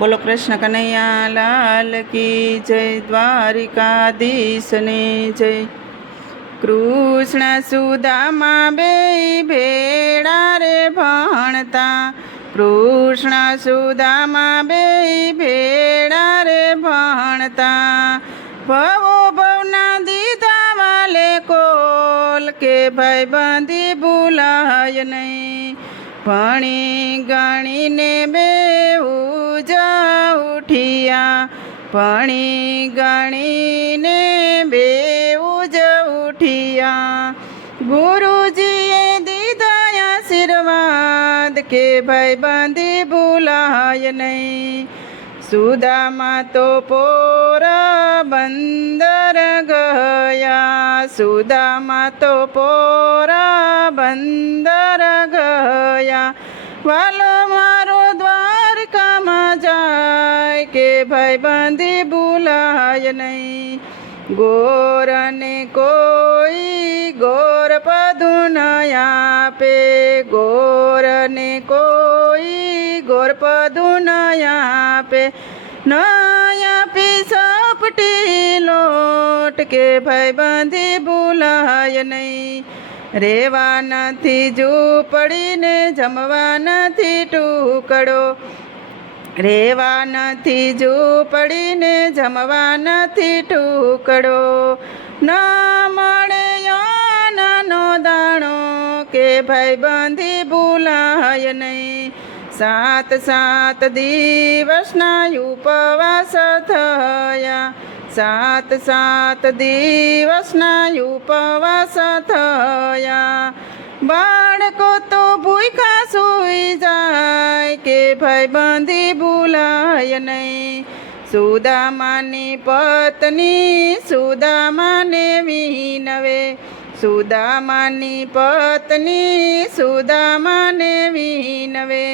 બોલો કૃષ્ણ કનૈયા લાલ કી જય, દ્વારિકાધીશને જય। કૃષ્ણ સુદામા બેય ભેળા રે ભણતા, કૃષ્ણ સુદામા બેય ભેળા રે ભણતા। ભવો ભવના દીધા વાલે કોલ, કે ભાઈ બંધી ભૂલાય નહીં। ભણી ગણીને બેઉ જ ઉઠિયા, ભણી ગણીને બેઉ જ ઉઠિયા। ગુરુજીએ દીધા આશીર્વાદ, કે ભાઈ બંધી ભૂલાય નહીં। સુદામા તો પોરબંદર ગયા, સુદામા તો પોરબંદર ગયા। વાલો મારો દ્વારકામાં જાય, કે ભાઈ બંધી ભૂલાય નહીં। ગોરને કોઈ ગોર પધું ન આપે, ગોરને કોઈ ગોર પધું ન આપે। ન આપી સપટી લોટ, કે ભાઈ બંધી ભૂલાય નહીં। રેવા નથી ઝૂંપડીને, જમવા નથી ટુકડો, રેવા નથી ઝૂંપડીને, જમવા નથી ટુકડો। ન મળે નાનો દાણો, કે ભાઈ બંધી ભૂલાય નહીં। 7 દિવસના ઉપવાસ થયા, 7 દિવસના ઉપવાસ થયા। બાળકો તો ભૂખ્યા સૂઈ જાય, કે ભાઈ બંધી ભૂલાય નહીં। સુદામાની પત્ની સુદામાને વિનવે, સુદામાની પત્ની સુદામાને વિનવે।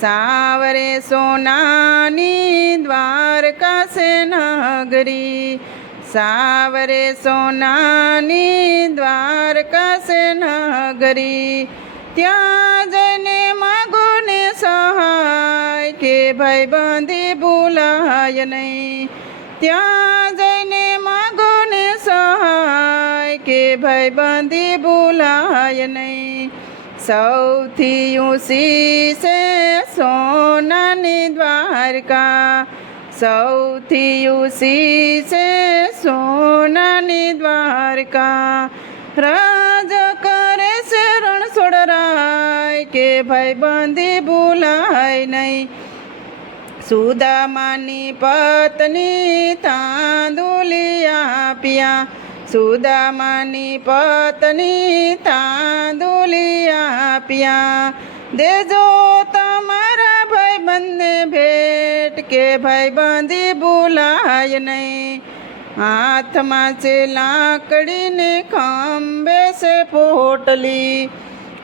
સાવરે સોનાની દ્વારકા સે નગરી, સાવરે સોનાની દ્વારકા સે નગરી। ત્યાં જઈને માગો ને સહાય, કે ભાઈ બંધી ભૂલાય નહીં। ત્યાં જઈને માગો ને સહાય, કે ભાઈ બંધી ભૂલાય નહીં। સૌથી ઊંચી છે સોનાની દ્વારકા, સૌથી ઊંચી છે સોનાની દ્વારકા। રાજ કરે છે રણછોડરાય, કે ભાઈ બંધી ભૂલાય નહીં। સુદામાની પત્ની તાંદુલી આપ્યા, સુદામાની પત્ની તાંદુલી આપ્યા। દેજો તમારા ભાઈ બંને ભેટ, કે ભાઈ બંધી ભૂલાય નહીં। હાથમાં છે લાકડીને ખંભે છે પોટલી,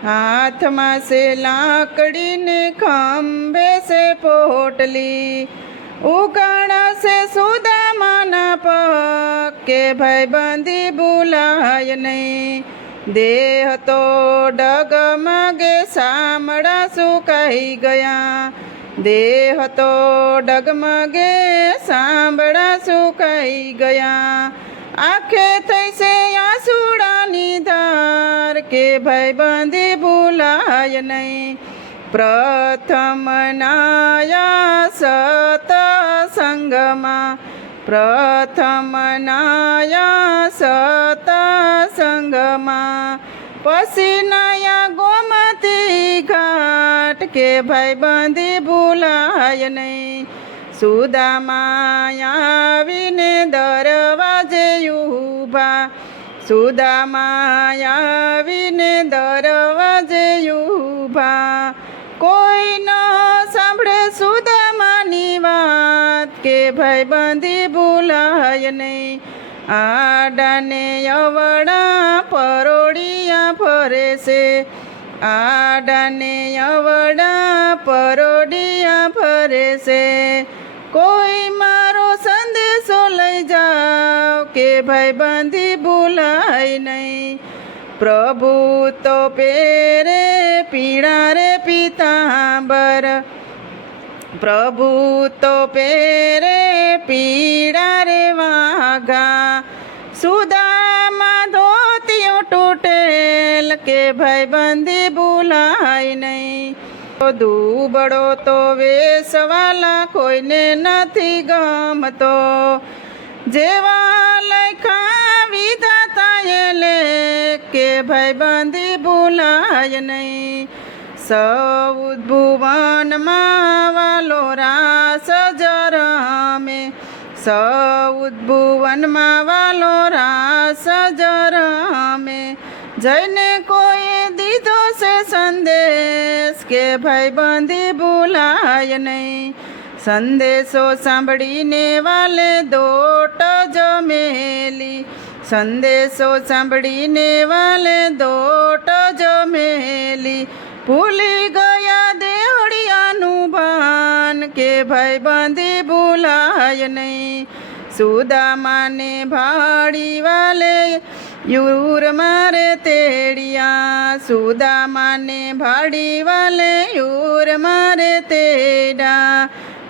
હાથમાં છે લાકડીને ખંભે છે પોટલી। ઉગાડા છે સુદામાના પગ, કે ભાઈ બંધી ભૂલાય નહીં। દેહ તો ડગમગે સામડા સુકાઈ ગયા, દેહ તો ડગમગે સાંભળા સુકાઈ ગયા। આંખે થઈ છે આંસુડાની ધાર, કે ભાઈ બંધી ભૂલાય નહીં। પ્રથમ નાયા સતસંગમાં, પ્રથમ નાયા સતસંગમાં। પછી નાયા ગોમતી ઘાટ, કે ભાઈ બંધી ભૂલાય નહીં। સુદામા આવીને દરવાજે ઊભા, સુદામા આવીને દરવાજે ઊભા। કોઈ ન સાંભળે સુદામાની વાત, કે ભાઈ બંધી ભૂલાય નહીં। આડાને અવળા પરોડિયા ફરે છે, આડાને અવળા પરોડિયા ફરે છે। કોઈ મારો સંદેશો લઈ જાવ, કે ભાઈ બંધી ભૂલાય નહીં। પ્રભુ તો પહેરે પીળા રે પીતાંબર, પ્રભુ તો પહેરે પીળા રે વાઘા, સુદામા ધોતિયો તૂટેલ કે ભાઈબંધી ભૂલાય નહીં. દુબળો તો વેસવાલા કોઈને નથી ગમતો, જેવા લખ્યા વિધાતાએ લેખ કે ભાઈબંધી ભૂલાય નહીં. સૌ ભુવનમાં વાલો રાસ જ રમે, સૌ ભુવનમાં વાલો રાસ જ રમે, જઈને કોઈએ દીધો છે સંદેશ કે ભાઈબંધી ભૂલાય નહીં. સંદેશો સાંભળીને વાલે દોટ જમેલી, સંદેશો સાંભળીને વાલે દોટ જમેલી, ભૂલી ગયા દેવળિયાનું ભાન કે ભાઈબંધી ભૂલાય નહીં. સુદામાને ભાડી વાલે યુર મારે તેડિયા, સુદામાને ભાડી વાલે યુર મારે તેડા,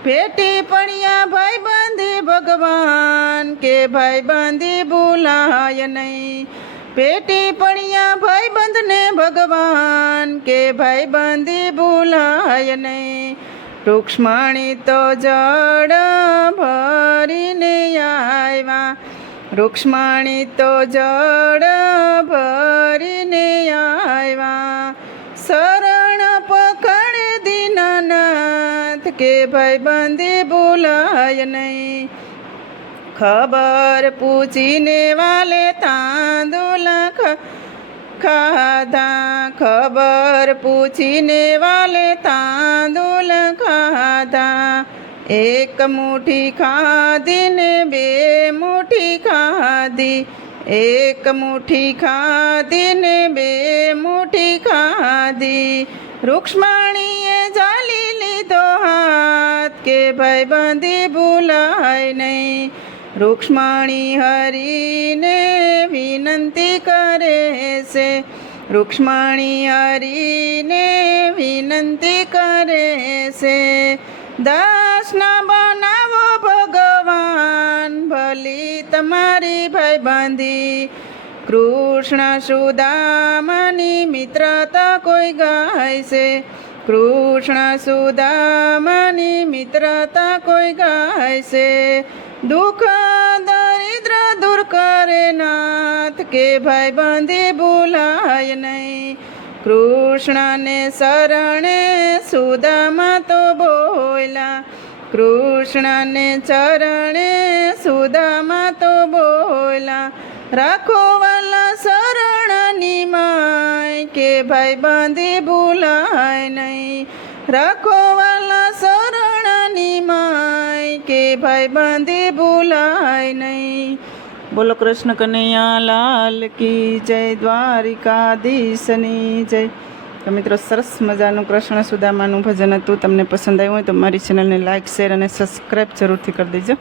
ભેટી પડ્યા ભાઈબંધી ભગવાન કે ભાઈબંધી ભૂલાય નહીં. ભેટી પડ્યા ભાઈબંધને ભગવાન કે ભાઈબંધી ભૂલાય નહીં. રૂક્ષ્મણી તો જળ ભરીને આવ્યા, રૂક્ષ્મણી તો જળ ભરીને આવ્યા, શરણ પકડે દીનાનાથ કે ભાઈબંધી ભૂલાય નહીં. ખબર પૂછીને વાલે તાંદુલા ખાધા, ખબર પૂછીને વાલે તાંદુલ ખાધા, એક મુઠ્ઠી ખાધી ને બે મુઠ્ઠી ખાધી, એક મુઠ્ઠી ખાધી ને બે મુઠ્ઠી ખાધી. રૂક્ષ્મણીએ ઝાલી લીધો હાથ કે ભાઈબંધી ભૂલાય નહીં. રૂક્ષ્મણી હરીને વિનંતી કરે છે, રૂક્ષ્મણી હરીને વિનંતી કરે છે, દાસના બનાવો ભગવાન ભલી તમારી ભાઈબંધી. કૃષ્ણ સુદામાની મિત્રતા કોઈ ગાય છે, કૃષ્ણ સુદામાની મિત્રતા કોઈ ગાય છે, દુઃખ દરિદ્ર દૂર કરે નાથ કે ભાઈબંધી ભૂલાય નહીં. કૃષ્ણને શરણે સુદામા તો બોલ્યા, કૃષ્ણને ચરણે સુદામા તો બોલ્યા, રાખો વાલા શરણની માય કે ભાઈબંધી ભૂલાય નહીં. રાખો વાલા શરણની માય કે ભાઈબંધી ભૂલાય નહીં. બોલો કૃષ્ણ કનૈયા લાલ કી જય, દ્વારિકાધીશની જય. તો મિત્રો, સરસ મજાનું કૃષ્ણ સુદામાનું ભજન હતું. તમને પસંદ આવ્યું હોય તો મારી ચેનલને લાઇક, શેર અને સબસ્ક્રાઈબ જરૂરથી કરી દેજો.